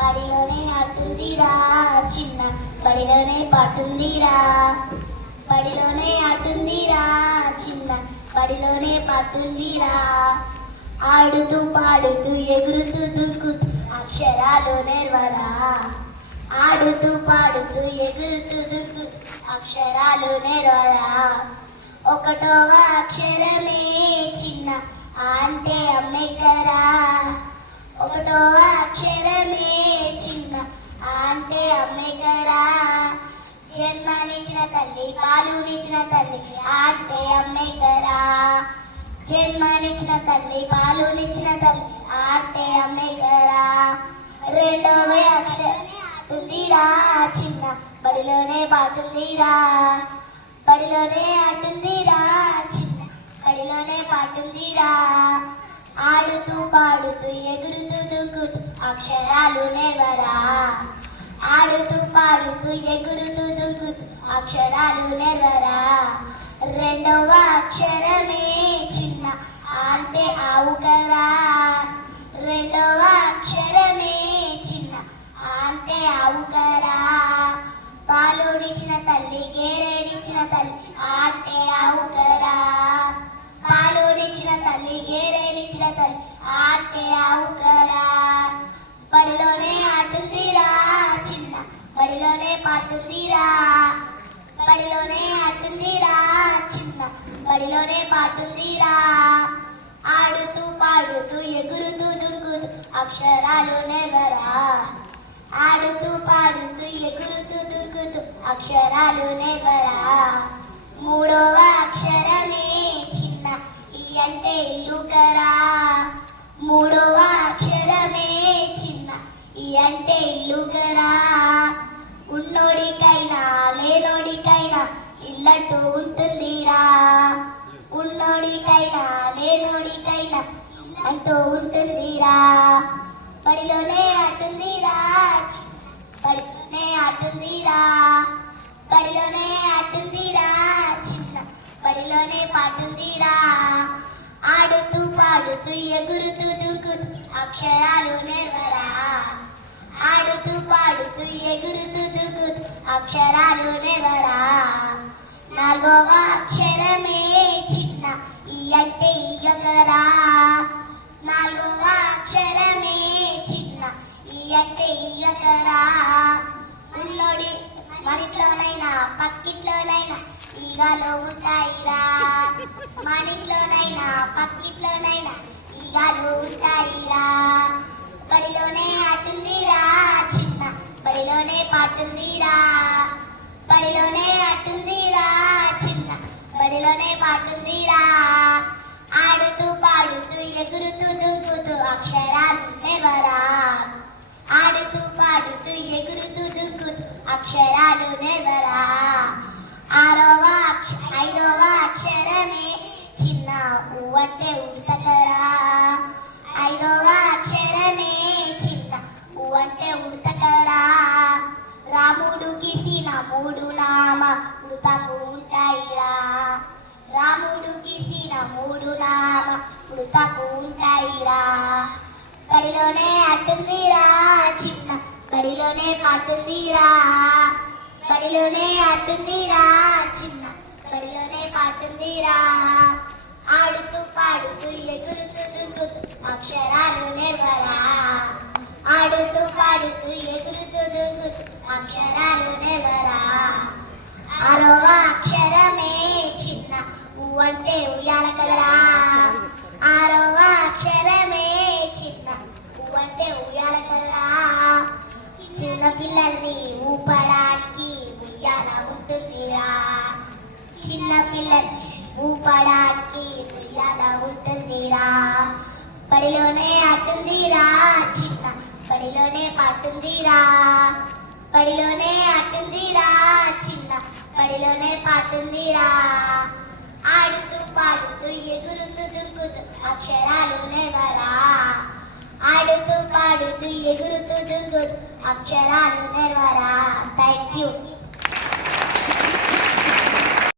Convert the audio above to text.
బడిలోనే ఆడుతుందిరా చిన్న బడిలోనే పాటుందిరా బడిలోనే ఆడుతుందిరా చిన్న బడిలోనే పాటుందిరా ఆడుతూ పాడుతూ ఎగురుతూ దుంకుతూ అక్షరాలు నేర్వరా ఆడుతూ పాడుతూ ఎగురుతూ దుంకుతూ అక్షరాలు నేర్వరా ఒకటవ అక్షరమే చిన్న అంటే అమ్మేకరా ఒకటవ అక్షరమే చిన్న అంటే అమ్మేకరా జన్మనిచ్చిన తల్లి పాలునిచ్చిన తల్లి అంటే అమ్మేకరా జన్మనిచ్చిన తల్లి పాలునిచ్చిన తల్లి అంటే అమ్మేకరా రెండవ అక్షరమే ఆడుతుందిరా చిన్న బడిలోనే పాటుందిరా బడిలోనే ఆడుతుందిరా చిన్న బడిలోనే పాటుందిరా ఆడుతూ పాడుతూ ఎగురుతూ దుంకుతూ అక్షరాలు నేర్వరా ఆడుతూ పాడుతూ ఎగురుతూ దుంకుతూ అక్షరాలు నేర్వరా రెండవ అక్షరమే చిన్న అంటే ఆవుకరా రెండవ అక్షరమే చిన్న అంటే ఆవుకరా పాలునిచ్చిన తల్లి గేరేనిచ్చిన తల్లి అంటే ఆవుకరా పాలునిచ్చిన తల్లి గేరేనిచ్చిన తల్లి అంటే ఆవుకరా బడిలోనే ఆడుతుందిరా చిన్న బడిలోనే పాటుందిరా బడిలోనే ఆడుతుందిరా చిన్న బడిలోనే పాటుందిరా ఆడుతూ పాడుతూ ఎగురుతూ దుంకుతూ అక్షరాలు నేర్వరా ఆడుతూ పాడుతూ ఎగురుతూ దుంకుతూ అక్షరాలు నేర్వరా మూడవ అక్షరమే చిన్న ఈ అంటే ఇల్లుకరా మూడవ అక్షరమే చిన్న ఈ అంటే ఇల్లుకరా ఉన్నోడికైనా లేనోడికైనా ఇల్లంటూ ఉంటుందిరా ఉన్నోడికైనా లేనోడికైనా అంటూ ఉంటుందిరా బడిలోనే ఆడుతుందిరా బడిలోనే ఆడుతుందిరా బడిలోనే ఆడుతుందిరా చిన్న బడిలోనే పాటుందిరా ఆడుతూ పాడుతూ ఎగురుతూ దుంకుతూ అక్షరాలు నేర్వరా ఆడుతూ పాడుతూ ఎగురుతూ దుంకుతూ అక్షరాలు నేర్వరా నాలుగవ అక్షరమే చిన్న ఈ అంటే ఈగకరా నాలుగవ అక్షరమే చిన్న ఈ అంటే ఈగకరా ఉన్నోడి మనిట్లోనైనా పక్కిట్లోనైనా ఈగలు ఉంటాయిరా మనిట్లోనైనా పక్కిట్లోనైనా ఈగలు ఉంటాయిరా బడిలోనే ఆడుతుందిరా చిన్న బడిలోనే పాటుందిరా బడిలోనే ఆడుతుందిరా చిన్న బడిలోనే పాటుందిరా ఆడుతూ పాడుతూ ఎగురుతూ దుంకుతూ అక్షరాలు నేర్వరా ఆడుతూ పాడుతూ ఎగురుతూ దుంకుతూ అక్షరాలు నేర్వరా ఐదవ అక్షరమే చిన్న ఊ అంటే ఉడతకరా ఐదవ అక్షరమే చిన్న ఊ అంటే ఉడతకరా రాముడు గీసిన మూడు నామ మృతకు ఉంటాయిరా రాముడు గీసిన మూడు నామ మృతకు ఉంటాయిరా బడిలోనే ఆడుతుందిరా చిన్న బడిలోనే పాటుందిరా బడిలోనే ఆడుతుందిరా చిన్న బడిలోనే పాటుందిరా ఆడుతూ పాడుతూ ఎగురుతూ దుంకుతూ అక్షరాలు నేర్వరా ఆడుతూ పాడుతూ ఎగురుతూ దుంకుతూ అక్షరాలు నేర్వరా ఆరవ అక్షరమే చిన్న ఊ అంటే ఉయ్యాలకరా ఆరవ అక్షరమే చిన్న ఊ అంటే ఉయ్యాలకరా చిన్న పిల్లల్ని ఊపడానికి ఉయ్యాల ఉంటుందిరా చిన్న పిల్లల్ని ఊపడానికి ఉయ్యాల ఉంటుందిరా బడిలోనే ఆడుతుందిరా చిన్న బడిలోనే పాటుందిరా బడిలోనే ఆడుతుందిరా చిన్న బడిలోనే పాటుందిరా ఆడుతూ పాడుతూ ఎగురుతూ దుంకుతూ అక్షరాలు నేర్వరా ఆడుతూ పాడుతూ ఎగురుతూ దుంకుతూ అక్షరాలు నేర్వరా థ్యాంక్ యూ